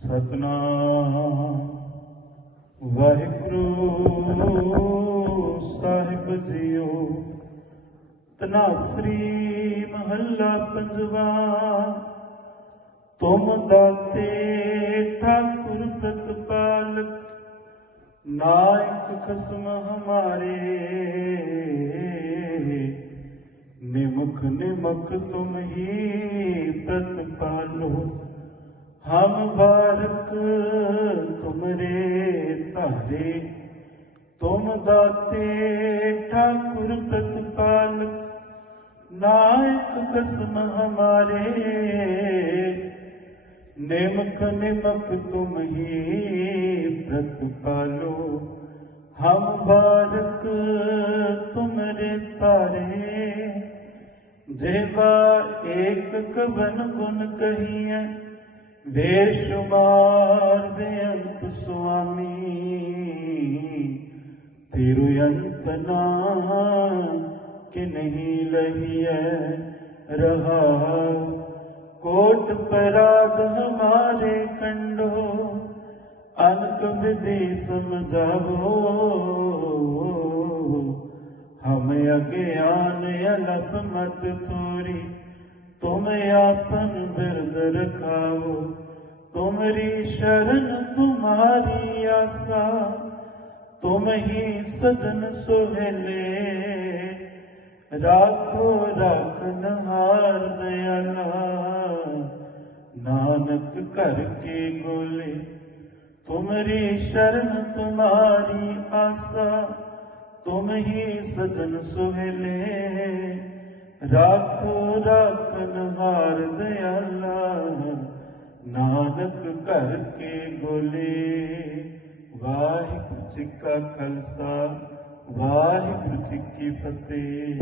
ਸਤਨਾਮ। ਵਾਹਿਗੁਰੂ ਸਾਹਿਬ JIO ਤਨਾਸਰੀ ਮਹੱਲਾ ਪੰਜਵਾ। ਤੁਮ ਦਾਤੇ ਠਾਕੁਰ ਪ੍ਰਤਪਾਲਕ, ਨਾਇਕ ਖਸਮ ਹਮਾਰੇ। ਨਿਮੁਖ ਨਿਮਕ ਤੁਮ ਹੀ ਪ੍ਰਤਪਾਲੋ ਹਮ ਬਾਰਕ ਤੁਮਰੇ ਧਾਰੇ, ਤੁਮ ਦਾਤੇ ਠਾਕੁਰ ਪ੍ਰਤਪਾਲਕ, ਨਾਇਕ ਕਸਮ ਹਮਾਰੇ। ਨਿਮਕ ਨਿਮਕ ਤੁਮ ਹੀ ਪ੍ਰਤਪਾਲੋ, ਹਮ ਬਾਰਕ ਤੁਮਰੇ ਤਾਰੇ ਜਿਹਵਾ ਏਕ ਕਵਨ ਗੁਣ ਕਹੀਐ ਬੇਸ਼ੁਮਾਰ ਬੇਅੰਤ ਸੁਆਮੀ ਤੇਰੂ ਅੰਤ ਨਾ ਕਿ ਨਹੀਂ ਲਹੀਐ ਰਹਾ ਕੋਟ ਪਰਾਧ ਹਮਾਰੇ ਕੰਡੋ ਅਨਕ ਵਿਦੇ ਸਮਝਾਵੋ ਹਮ ਅਗਿਆਨ ਅਲਪ ਮਤ ਤੋਰੀ ਤੁਮ ਆਪਨ ਬਿਰਦ ਰਖਾਓ, ਤੁਮਰੀ ਸ਼ਰਨ ਤੁਮਾਰੀ ਆਸਾ, ਤੁਮ ਹੀ ਸਜਨ ਸੁਹੇਲੇ। ਰਾਖੋ ਰਾਖਨ ਹਾਰ ਦਇਆਲਾ ਨਾਨਕ ਘਰ ਕੇ ਗੋਲੇ। ਤੁਮਰੀ ਸ਼ਰਨ ਤੁਮਾਰੀ ਆਸਾ, ਤੁਮ ਹੀ ਸਜਨ ਸੁਹੇਲੇ। ਰਾਖੋ, ਰਾਖਨ ਹਾਰ ਦਿਆਲਾ, ਨਾਨਕ ਘਰ ਕੇ ਗੋਲੇ। ਵਾਹਿਗੁਰੂ ਜੀ ਕਾ ਖਾਲਸਾ, ਵਾਹਿਗੁਰੂ ਜੀ ਕੀ ਫਤਿਹ।